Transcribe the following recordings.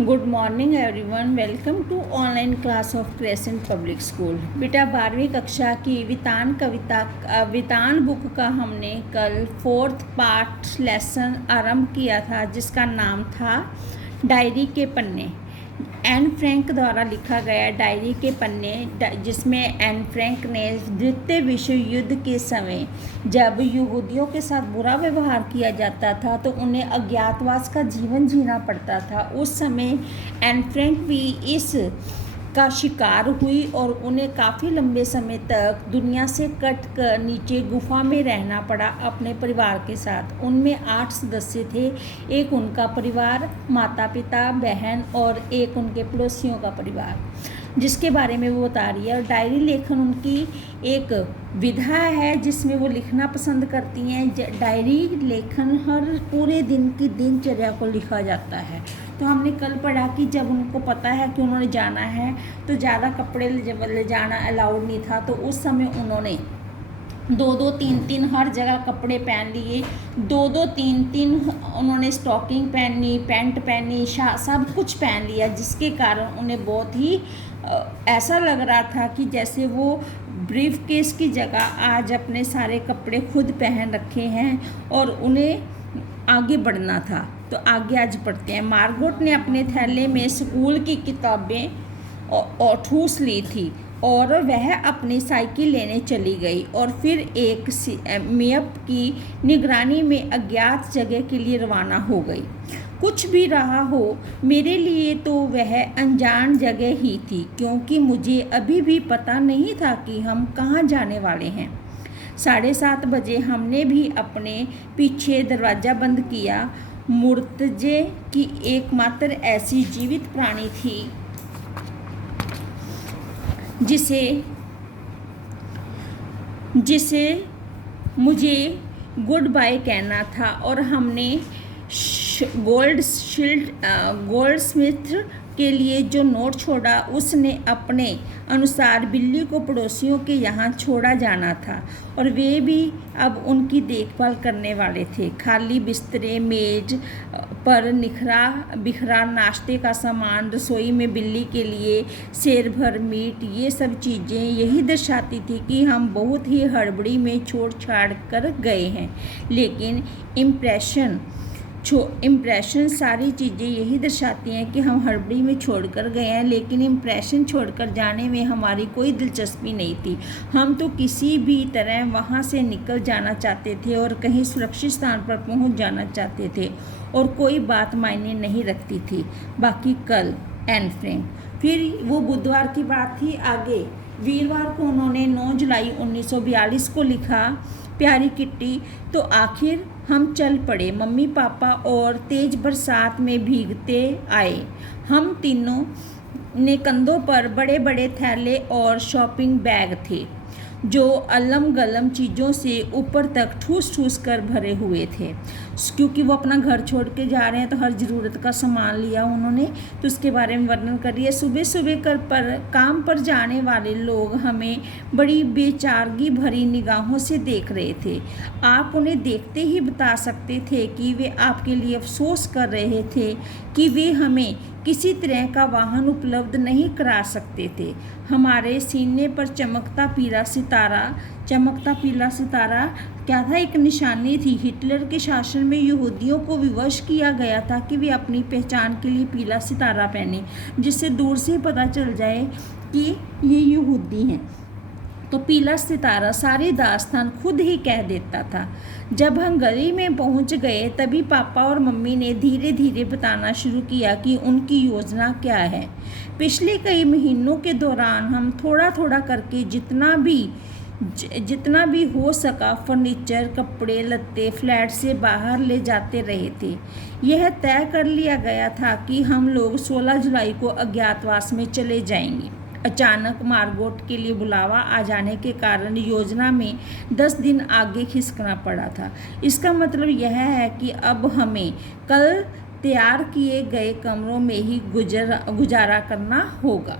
Good morning everyone, welcome to online class of Crescent Public School. बेटा 12वीं कक्षा की वितान बुक का हमने कल 4th पार्ट लेसन आरंभ किया था, जिसका नाम था डायरी के पन्ने। एन फ्रैंक द्वारा लिखा गया डायरी के पन्ने, जिसमें एन फ्रैंक ने द्वितीय विश्व युद्ध के समय जब यहूदियों के साथ बुरा व्यवहार किया जाता था तो उन्हें अज्ञातवास का जीवन जीना पड़ता था। उस समय एन फ्रैंक भी इस का शिकार हुई और उन्हें काफ़ी लंबे समय तक दुनिया से कट कर नीचे गुफा में रहना पड़ा अपने परिवार के साथ। उनमें 8 सदस्य थे। एक उनका परिवार, माता पिता, बहन और एक उनके पड़ोसियों का परिवार, जिसके बारे में वो बता रही है। और डायरी लेखन उनकी एक विधा है जिसमें वो लिखना पसंद करती हैं। डायरी लेखन हर पूरे दिन की दिनचर्या को लिखा जाता है। तो हमने कल पढ़ा कि जब उनको पता है कि उन्होंने जाना है तो ज़्यादा कपड़े ले जाना अलाउड नहीं था, तो उस समय उन्होंने 2-2, 3-3 हर जगह कपड़े पहन लिए। 2-2, 3-3 उन्होंने स्टॉकिंग पहनी, पैंट पहनी, सब कुछ पहन लिया, जिसके कारण उन्हें बहुत ही ऐसा लग रहा था कि जैसे वो ब्रीफ केस की जगह आज अपने सारे कपड़े खुद पहन रखे हैं और उन्हें आगे बढ़ना था। तो आगे आज पढ़ते हैं। मार्गोट ने अपने थैले में स्कूल की किताबें और ठूस ली थी और वह अपनी साइकिल लेने चली गई और फिर एक मेप की निगरानी में अज्ञात जगह के लिए रवाना हो गई। कुछ भी रहा हो, मेरे लिए तो वह अनजान जगह ही थी, क्योंकि मुझे अभी भी पता नहीं था कि हम कहाँ जाने वाले हैं। 7:30 बजे हमने भी अपने पीछे दरवाज़ा बंद किया। मुर्तजे की एकमात्र ऐसी जीवित प्राणी थी जिसे मुझे गुड बाय कहना था, और हमने गोल्डस्मिथ के लिए जो नोट छोड़ा उसने अपने अनुसार बिल्ली को पड़ोसियों के यहाँ छोड़ा जाना था, और वे भी अब उनकी देखभाल करने वाले थे। खाली बिस्तरे, मेज पर बिखरा नाश्ते का सामान, रसोई में बिल्ली के लिए सेर भर मीट, ये सब चीज़ें यही दर्शाती थी कि हम बहुत ही हड़बड़ी में छोड़ छाड़ कर गए हैं। लेकिन इम्प्रेशन सारी चीज़ें यही दर्शाती हैं कि हम हड़बड़ी में छोड़कर गए हैं, लेकिन इम्प्रेशन छोड़कर जाने में हमारी कोई दिलचस्पी नहीं थी। हम तो किसी भी तरह वहाँ से निकल जाना चाहते थे और कहीं सुरक्षित स्थान पर पहुँच जाना चाहते थे, और कोई बात मायने नहीं रखती थी। बाकी कल एन फ्रैंक। फिर वो बुधवार की बात थी। आगे वीरवार को उन्होंने 9 जुलाई 1942 को लिखा, प्यारी किट्टी, तो आखिर हम चल पड़े। मम्मी पापा और तेज बरसात में भीगते आए। हम तीनों ने कंधों पर बड़े बड़े थैले और शॉपिंग बैग थे जो अलम गलम चीज़ों से ऊपर तक ठूस कर भरे हुए थे, क्योंकि वो अपना घर छोड़ के जा रहे हैं तो हर ज़रूरत का सामान लिया उन्होंने। तो उसके बारे में वर्णन करिए। सुबह सुबह काम पर जाने वाले लोग हमें बड़ी बेचारगी भरी निगाहों से देख रहे थे। आप उन्हें देखते ही बता सकते थे कि वे आपके लिए अफसोस कर रहे थे कि वे हमें किसी तरह का वाहन उपलब्ध नहीं करा सकते थे। हमारे सीने पर चमकता पीला सितारा क्या था? एक निशानी थी। हिटलर के शासन में यहूदियों को विवश किया गया था कि वे अपनी पहचान के लिए पीला सितारा पहने, जिससे दूर से पता चल जाए कि ये यहूदी हैं। तो पीला सितारा सारी दास्तान खुद ही कह देता था। जब हम गली में पहुंच गए तभी पापा और मम्मी ने धीरे धीरे बताना शुरू किया कि उनकी योजना क्या है। पिछले कई महीनों के दौरान हम थोड़ा थोड़ा करके जितना भी हो सका फर्नीचर, कपड़े लत्ते फ्लैट से बाहर ले जाते रहे थे। यह तय कर लिया गया था कि हम लोग 16 जुलाई को अज्ञातवास में चले जाएंगे। अचानक मार्गोट के लिए बुलावा आ जाने के कारण योजना में 10 दिन आगे खिसकना पड़ा था। इसका मतलब यह है कि अब हमें कल तैयार किए गए कमरों में ही गुजारा करना होगा।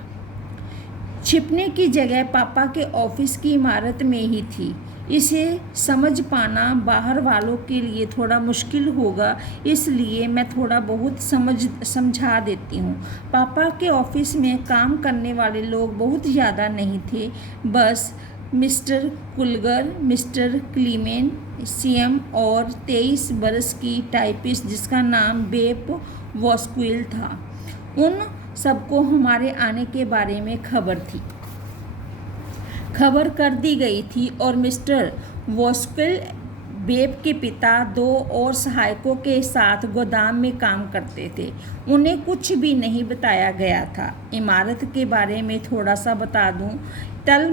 छिपने की जगह पापा के ऑफिस की इमारत में ही थी। इसे समझ पाना बाहर वालों के लिए थोड़ा मुश्किल होगा, इसलिए मैं थोड़ा बहुत समझा देती हूँ। पापा के ऑफिस में काम करने वाले लोग बहुत ज़्यादा नहीं थे, बस मिस्टर कुलगर, मिस्टर क्लीमेन, सीएम और 23 बरस की टाइपिस्ट जिसका नाम बेप वॉस्क्विल था। उन सबको हमारे आने के बारे में खबर कर दी गई थी और मिस्टर वॉस्क्विल बेब के पिता 2 और सहायकों के साथ गोदाम में काम करते थे। उन्हें कुछ भी नहीं बताया गया था। इमारत के बारे में थोड़ा सा बता दूं, तल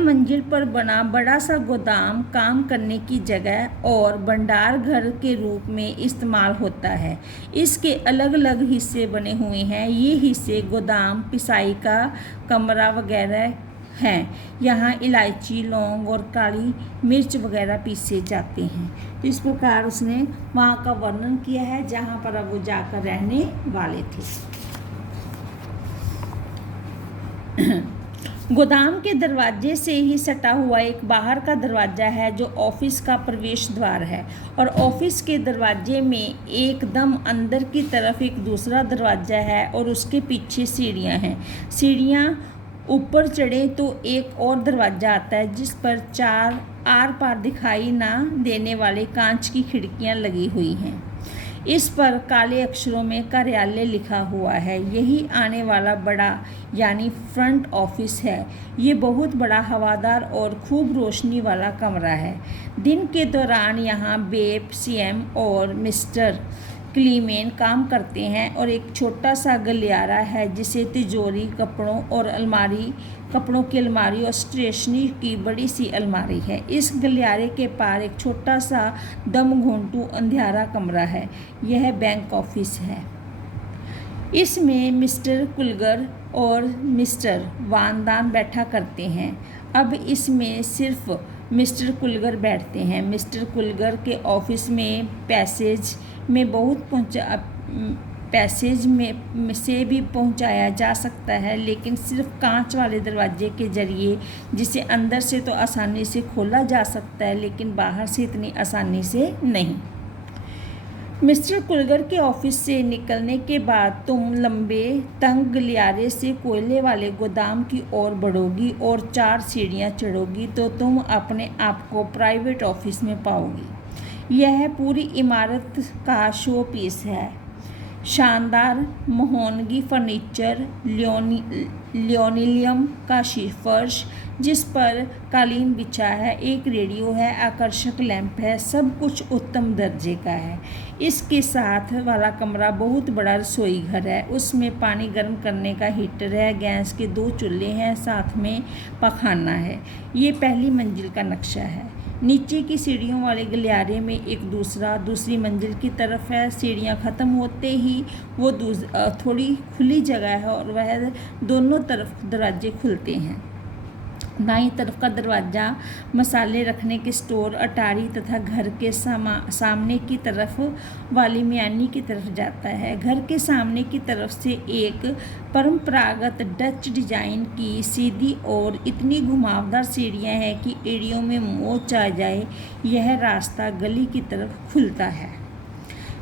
मंजिल पर बना बड़ा सा गोदाम काम करने की जगह और भंडार घर के रूप में इस्तेमाल होता है। इसके अलग अलग हिस्से बने हुए हैं। ये हिस्से गोदाम, पिसाई का कमरा वगैरह हैं। यहाँ इलायची, लौंग और काली मिर्च वगैरह पीसे जाते हैं। तो इस प्रकार उसने वहाँ का वर्णन किया है जहाँ पर अब वो जाकर रहने वाले थे। गोदाम के दरवाजे से ही सटा हुआ एक बाहर का दरवाज़ा है जो ऑफिस का प्रवेश द्वार है, और ऑफिस के दरवाजे में एकदम अंदर की तरफ एक दूसरा दरवाज़ा है और उसके पीछे सीढ़ियाँ हैं। सीढ़ियाँ ऊपर चढ़े तो एक और दरवाज़ा आता है जिस पर 4 आर पार दिखाई ना देने वाले कांच की खिड़कियाँ लगी हुई हैं। इस पर काले अक्षरों में कार्यालय लिखा हुआ है। यही आने वाला बड़ा यानी फ्रंट ऑफिस है। ये बहुत बड़ा, हवादार और खूब रोशनी वाला कमरा है। दिन के दौरान यहाँ बेप, सीएम और मिस्टर क्लीमेन काम करते हैं और एक छोटा सा गलियारा है जिसे तिजोरी, कपड़ों की अलमारी और स्टेशनरी की बड़ी सी अलमारी है। इस गलियारे के पार एक छोटा सा दम घोंटू अंधेरा कमरा है। यह बैंक ऑफिस है। इसमें मिस्टर कुलगर और मिस्टर वानदान बैठा करते हैं। अब इसमें सिर्फ मिस्टर कुलगर बैठते हैं। मिस्टर कुलगर के ऑफिस में पैसेज में से भी पहुंचाया जा सकता है, लेकिन सिर्फ कांच वाले दरवाजे के जरिए, जिसे अंदर से तो आसानी से खोला जा सकता है लेकिन बाहर से इतनी आसानी से नहीं। मिस्टर कुलगर के ऑफिस से निकलने के बाद तुम लंबे तंग गलियारे से कोयले वाले गोदाम की ओर बढ़ोगी और 4 सीढ़ियाँ चढ़ोगी तो तुम अपने आप को प्राइवेट ऑफिस में पाओगी। यह पूरी इमारत का शो पीस है। शानदार महोगनी फर्नीचर, लिनोलियम का फर्श जिस पर कालीन बिछा है, एक रेडियो है, आकर्षक लैंप है, सब कुछ उत्तम दर्जे का है। इसके साथ वाला कमरा बहुत बड़ा रसोई घर है। उसमें पानी गर्म करने का हीटर है, गैस के 2 चूल्हे हैं, साथ में पखाना है। ये पहली मंजिल का नक्शा है। नीचे की सीढ़ियों वाले गलियारे में एक दूसरी मंजिल की तरफ है। सीढ़ियाँ ख़त्म होते ही वो थोड़ी खुली जगह है और वह दोनों तरफ दरवाजे खुलते हैं। दाईं तरफ का दरवाज़ा मसाले रखने के स्टोर, अटारी तथा घर के सामने की तरफ वाली म्यानी की तरफ जाता है। घर के सामने की तरफ से एक परंपरागत डच डिजाइन की सीधी और इतनी घुमावदार सीढ़ियाँ हैं कि एड़ियों में मोच आ जाए। यह रास्ता गली की तरफ खुलता है।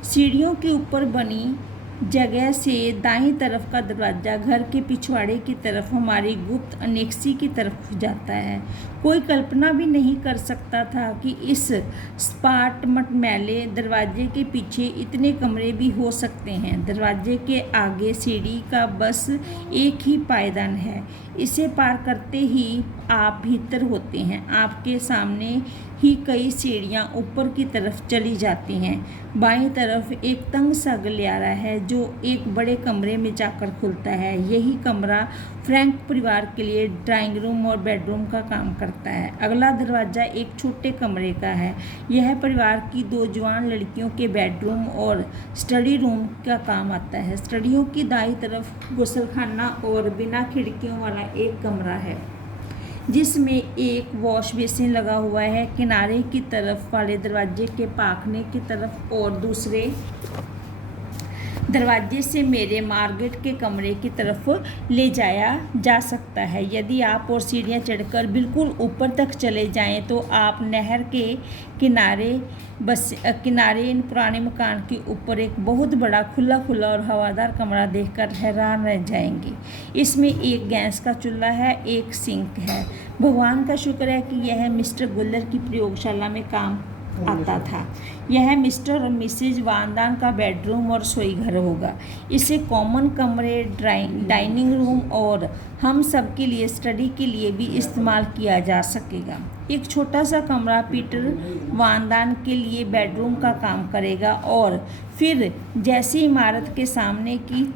सीढ़ियों के ऊपर बनी जगह से दाईं तरफ का दरवाज़ा घर के पिछवाड़े की तरफ हमारी गुप्त अनेक्सी की तरफ जाता है। कोई कल्पना भी नहीं कर सकता था कि इस सपाट मटमैले दरवाजे के पीछे इतने कमरे भी हो सकते हैं। दरवाजे के आगे सीढ़ी का बस एक ही पायदान है। इसे पार करते ही आप भीतर होते हैं। आपके सामने ही कई सीढ़ियाँ ऊपर की तरफ चली जाती हैं। बाईं तरफ एक तंग सा गलियारा है जो एक बड़े कमरे में जाकर खुलता है। यही कमरा फ्रैंक परिवार के लिए ड्राइंग रूम और बेडरूम का काम करता है। अगला दरवाज़ा एक छोटे कमरे का है। यह परिवार की 2 जवान लड़कियों के बेडरूम और स्टडी रूम का काम आता है। स्टडियों की दाईं तरफ गुसलखाना और बिना खिड़कियों वाला एक कमरा है जिसमें एक वॉश बेसिन लगा हुआ है। किनारे की तरफ वाले दरवाजे के पाखने की तरफ और दूसरे दरवाजे से मेरे मार्गरेट के कमरे की तरफ ले जाया जा सकता है। यदि आप और सीढ़ियाँ चढ़कर बिल्कुल ऊपर तक चले जाएं तो आप नहर के किनारे इन पुराने मकान के ऊपर एक बहुत बड़ा खुला और हवादार कमरा देखकर हैरान रह जाएंगे। इसमें एक गैस का चूल्हा है, एक सिंक है। भगवान का शुक्र है कि यह मिस्टर गुल्लर की प्रयोगशाला में काम आता था। यह मिस्टर और मिसेज वानदान का बेडरूम और रसोई घर होगा। इसे कॉमन कमरे, डाइनिंग रूम और हम सब के लिए स्टडी के लिए भी इस्तेमाल किया जा सकेगा। एक छोटा सा कमरा पीटर वानदान के लिए बेडरूम का काम करेगा और फिर जैसे इमारत के सामने की